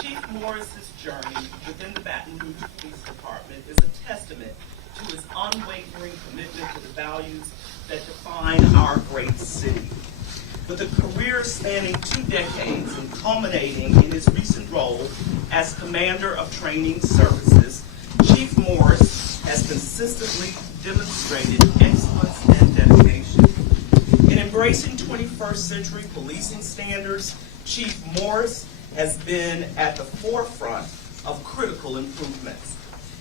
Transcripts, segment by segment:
Chief Morris's journey within the Baton Rouge Police Department is a testament to his unwavering commitment to the values that define our great city. With a career spanning 2 decades and culminating in his recent role as Commander of Training Services, Chief Morris has consistently demonstrated excellence and dedication. In embracing 21st century policing standards, Chief Morris has been at the forefront of critical improvements.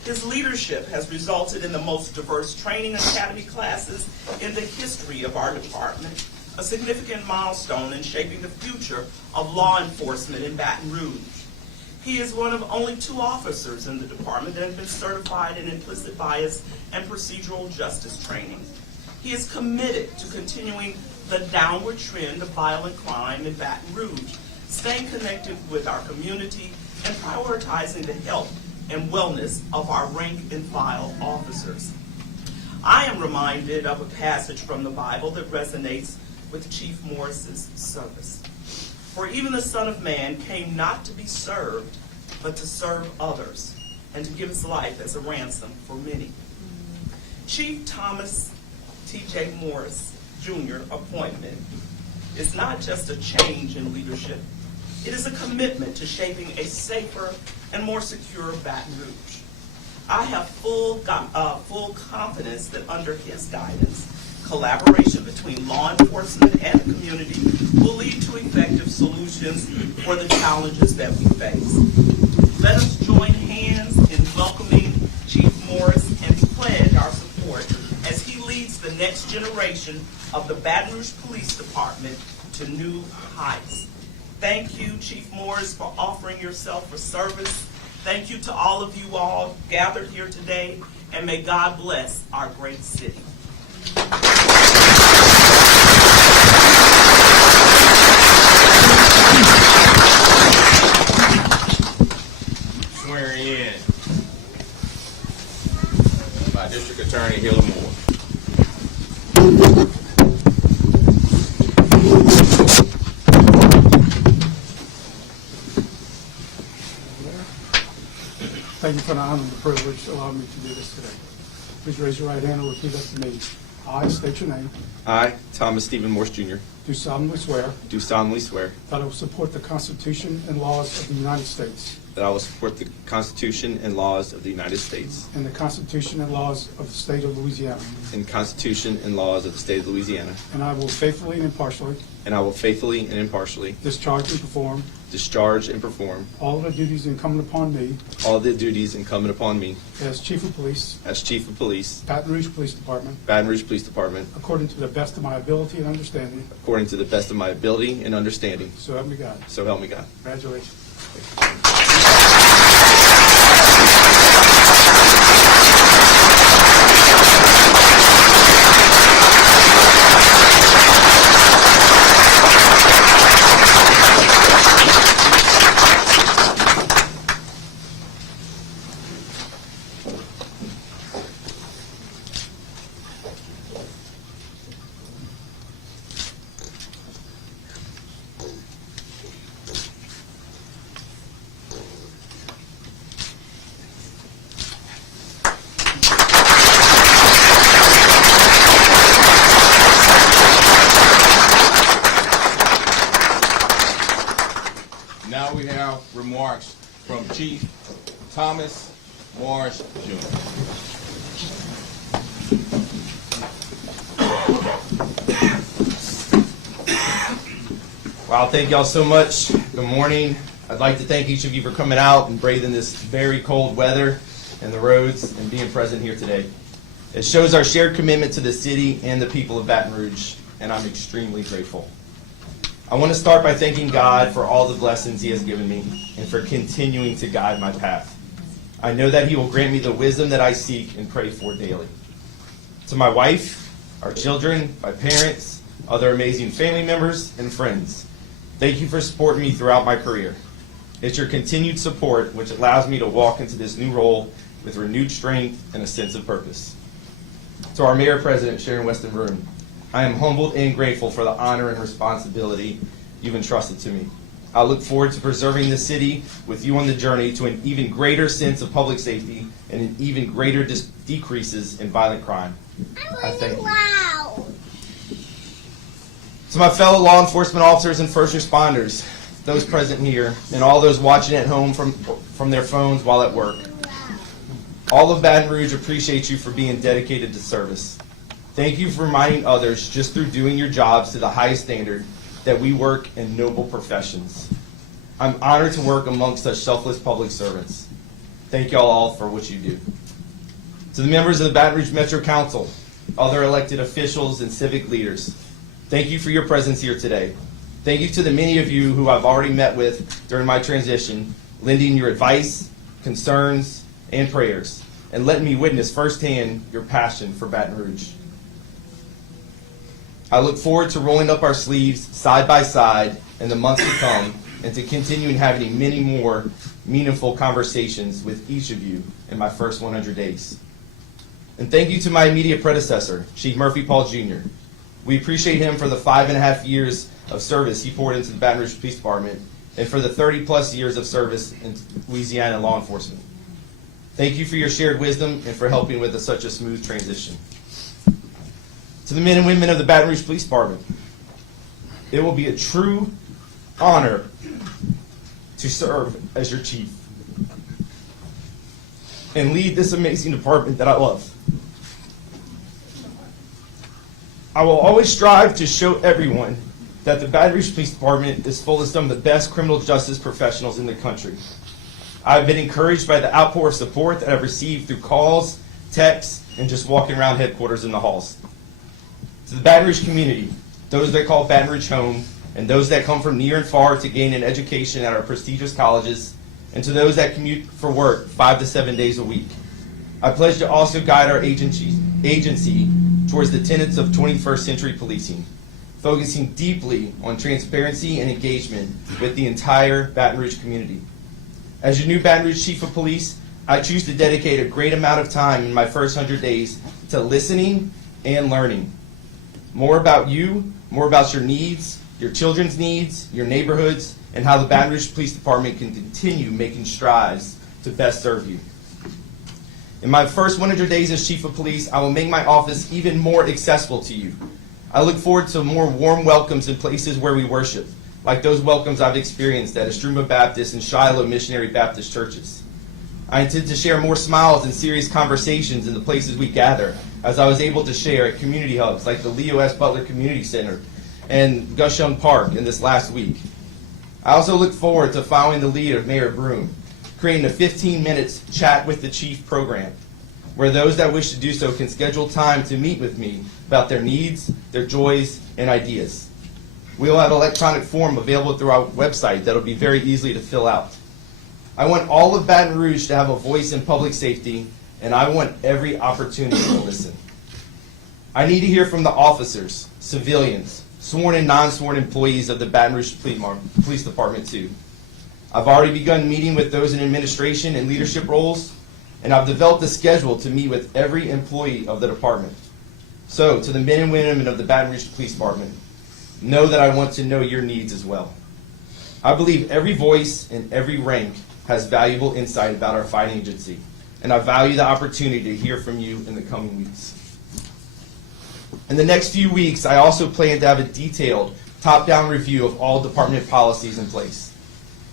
His leadership has resulted in the most diverse training academy classes in the history of our department, a significant milestone in shaping the future of law enforcement in Baton Rouge. He is one of only 2 officers in the department that have been certified in implicit bias and procedural justice training. He is committed to continuing the downward trend of violent crime in Baton Rouge, staying connected with our community, and prioritizing the health and wellness of our rank and file officers. I am reminded of a passage from the Bible that resonates with Chief Morris's service. For even the Son of Man came not to be served, but to serve others, and to give his life as a ransom for many. Chief Thomas T.J. Morris Jr. appointment is not just a change in leadership. It is a commitment to shaping a safer and more secure Baton Rouge. I have full confidence that under his guidance, collaboration between law enforcement and the community will lead to effective solutions for the challenges that we face. Let us join hands in welcoming Chief Morris and pledge our support as he leads the next generation of the Baton Rouge Police Department to new heights. Thank you, Chief Morris, for offering yourself for service. Thank you to all of you all gathered here today, and may God bless our great city. Swearing in by District Attorney Hiller Moore. Thank you for the honor and the privilege to allow me to do this today. Please raise your right hand and repeat after me. I state your name. I, Thomas Stephen Morse Jr., Do solemnly swear do solemnly swear that I will support the Constitution and laws of the United States that I will support the Constitution and laws of the United States and the Constitution and laws of the State of Louisiana, and the Constitution and laws of the State of Louisiana, and I will faithfully and impartially and I will faithfully and impartially discharge and perform discharge and perform all of the duties incumbent upon me all the duties incumbent upon me as Chief of Police, as Chief of Police, Baton Rouge Police Department, Baton Rouge Police Department, according to the best of my ability and understanding, according to the best of my ability and understanding. so help me God. So help me God. Congratulations. Now we have remarks from Chief Thomas Morris Jr. Wow, thank y'all so much. Good morning. I'd like to thank each of you for coming out and braving this very cold weather and the roads and being present here today. It shows our shared commitment to the city and the people of Baton Rouge, and I'm extremely grateful. I want to start by thanking God for all the blessings He has given me and for continuing to guide my path. I know that He will grant me the wisdom that I seek and pray for daily. To my wife, our children, my parents, other amazing family members, and friends, thank you for supporting me throughout my career. It's your continued support which allows me to walk into this new role with renewed strength and a sense of purpose. To our Mayor President, Sharon Weston Vroom, I am humbled and grateful for the honor and responsibility you've entrusted to me. I look forward to preserving the city with you on the journey to an even greater sense of public safety and an even greater decreases in violent crime. I thank you. To my fellow law enforcement officers and first responders, those present here, and all those watching at home from their phones while at work, all of Baton Rouge appreciates you for being dedicated to service. Thank you for reminding others, just through doing your jobs to the highest standard, that we work in noble professions. I'm honored to work amongst such selfless public servants. Thank y'all all for what you do. To the members of the Baton Rouge Metro Council, other elected officials, and civic leaders, thank you for your presence here today. Thank you to the many of you who I've already met with during my transition, lending your advice, concerns, and prayers, and letting me witness firsthand your passion for Baton Rouge. I look forward to rolling up our sleeves side by side in the months to come and to continuing having many more meaningful conversations with each of you in my first 100 days. And thank you to my immediate predecessor, Chief Murphy Paul Jr. We appreciate him for the 5.5 years of service he poured into the Baton Rouge Police Department and for the 30+ years of service in Louisiana law enforcement. Thank you for your shared wisdom and for helping with such a smooth transition. To the men and women of the Baton Rouge Police Department, it will be a true honor to serve as your chief and lead this amazing department that I love. I will always strive to show everyone that the Baton Rouge Police Department is full of some of the best criminal justice professionals in the country. I've been encouraged by the outpour of support that I've received through calls, texts, and just walking around headquarters in the halls. To the Baton Rouge community, those that call Baton Rouge home, and those that come from near and far to gain an education at our prestigious colleges, and to those that commute for work 5 to 7 days a week, I pledge to also guide our agency towards the tenets of 21st century policing, focusing deeply on transparency and engagement with the entire Baton Rouge community. As your new Baton Rouge Chief of Police, I choose to dedicate a great amount of time in my first 100 days to listening and learning. More about you, more about your needs, your children's needs, your neighborhoods, and how the Baton Rouge Police Department can continue making strides to best serve you. In my first 100 days as Chief of Police, I will make my office even more accessible to you. I look forward to more warm welcomes in places where we worship, like those welcomes I've experienced at Estruma Baptist and Shiloh Missionary Baptist churches. I intend to share more smiles and serious conversations in the places we gather, as I was able to share at community hubs like the Leo S. Butler Community Center and Gushung Park in this last week. I also look forward to following the lead of Mayor Broom, creating a 15 minutes chat with the chief program, where those that wish to do so can schedule time to meet with me about their needs, their joys, and ideas. We will have an electronic form available through our website that will be very easy to fill out. I want all of Baton Rouge to have a voice in public safety, and I want every opportunity to listen. I need to hear from the officers, civilians, sworn and non-sworn employees of the Baton Rouge Police Department too. I've already begun meeting with those in administration and leadership roles, and I've developed a schedule to meet with every employee of the department. So, to the men and women of the Baton Rouge Police Department, know that I want to know your needs as well. I believe every voice and every rank has valuable insight about our fighting agency, and I value the opportunity to hear from you in the coming weeks. In the next few weeks, I also plan to have a detailed, top-down review of all department policies in place.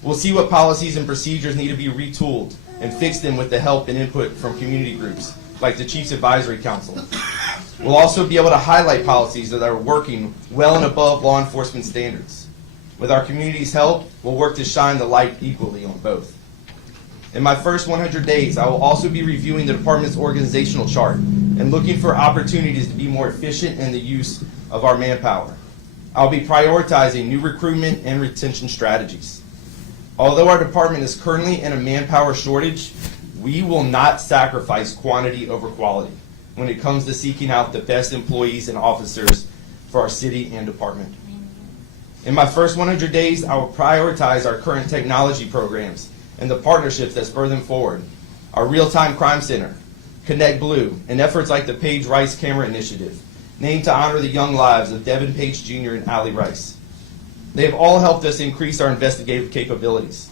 We'll see what policies and procedures need to be retooled and fix them with the help and input from community groups, like the Chiefs Advisory Council. We'll also be able to highlight policies that are working well and above law enforcement standards. With our community's help, we'll work to shine the light equally on both. In my first 100 days, I will also be reviewing the department's organizational chart and looking for opportunities to be more efficient in the use of our manpower. I'll be prioritizing new recruitment and retention strategies. Although our department is currently in a manpower shortage, we will not sacrifice quantity over quality when it comes to seeking out the best employees and officers for our city and department. In my first 100 days, I will prioritize our current technology programs and the partnerships that spur them forward. Our Real-Time Crime Center, Connect Blue, and efforts like the Paige Rice Camera Initiative, named to honor the young lives of Devin Page Jr. and Allie Rice. They have all helped us increase our investigative capabilities.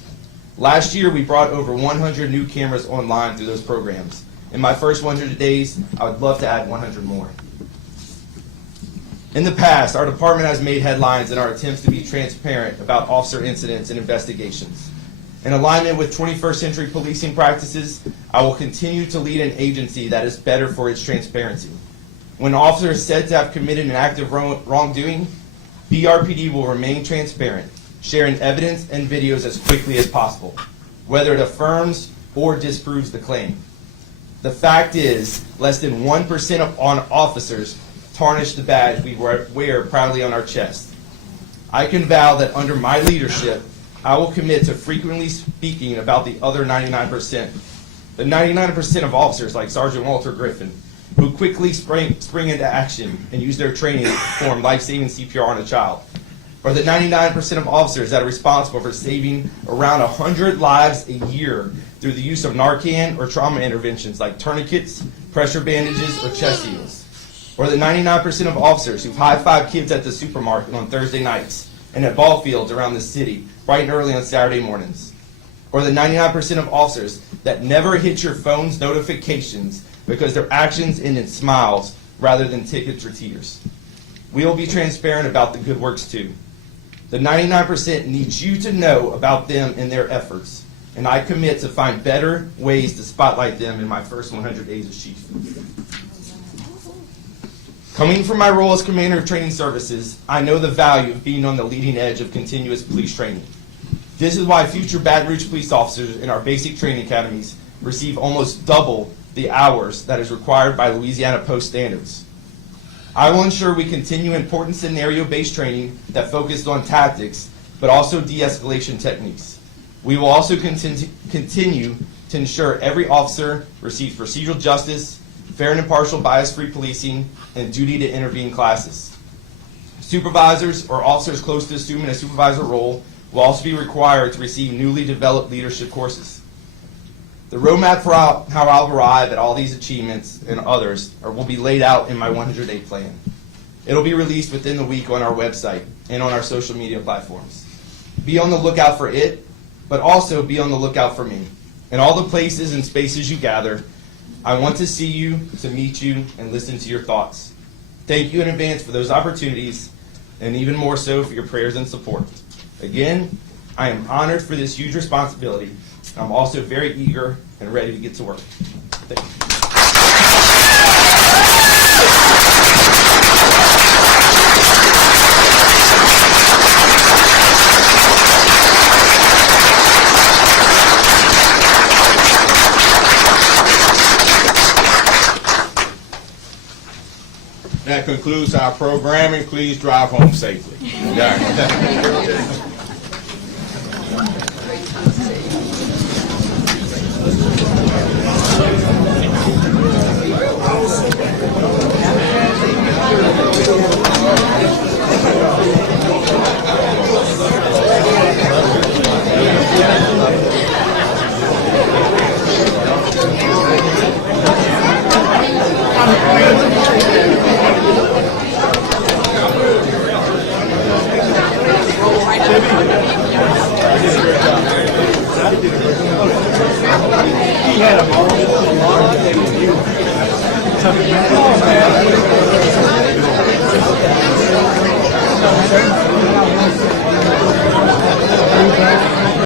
Last year, we brought over 100 new cameras online through those programs. In my first 100 days, I would love to add 100 more. In the past, our department has made headlines in our attempts to be transparent about officer incidents and investigations. In alignment with 21st century policing practices, I will continue to lead an agency that is better for its transparency. When an officer is said to have committed an act of wrongdoing, BRPD will remain transparent, sharing evidence and videos as quickly as possible, whether it affirms or disproves the claim. The fact is, less than 1% of officers tarnish the badge we wear proudly on our chest. I can vow that under my leadership, I will commit to frequently speaking about the other 99%. The 99% of officers like Sergeant Walter Griffin, who quickly spring into action and use their training to perform life-saving CPR on a child. Or the 99% of officers that are responsible for saving around 100 lives a year through the use of Narcan or trauma interventions like tourniquets, pressure bandages, or chest seals. Or the 99% of officers who high-five kids at the supermarket on Thursday nights and at ball fields around the city bright and early on Saturday mornings. Or the 99% of officers that never hit your phone's notifications because their actions end in smiles rather than tickets or tears. We will be transparent about the good works too. The 99% needs you to know about them and their efforts, and I commit to find better ways to spotlight them in my first 100 days as chief. Coming from my role as Commander of Training Services, I know the value of being on the leading edge of continuous police training. This is why future Baton Rouge police officers in our basic training academies receive almost double the hours that is required by Louisiana Post standards. I will ensure we continue important scenario-based training that focuses on tactics, but also de-escalation techniques. We will also continue to ensure every officer receives procedural justice, fair and impartial bias-free policing, and duty to intervene classes. Supervisors or officers close to assuming a supervisor role will also be required to receive newly developed leadership courses. The roadmap for how I'll arrive at all these achievements and others will be laid out in my 100-day plan. It'll be released within the week on our website and on our social media platforms. Be on the lookout for it, but also be on the lookout for me. In all the places and spaces you gather, I want to see you, to meet you, and listen to your thoughts. Thank you in advance for those opportunities, and even more so for your prayers and support. Again, I am honored for this huge responsibility. I'm also very eager and ready to get to work. Thank you. That concludes our programming. Please drive home safely. Yeah. He had a long day with you.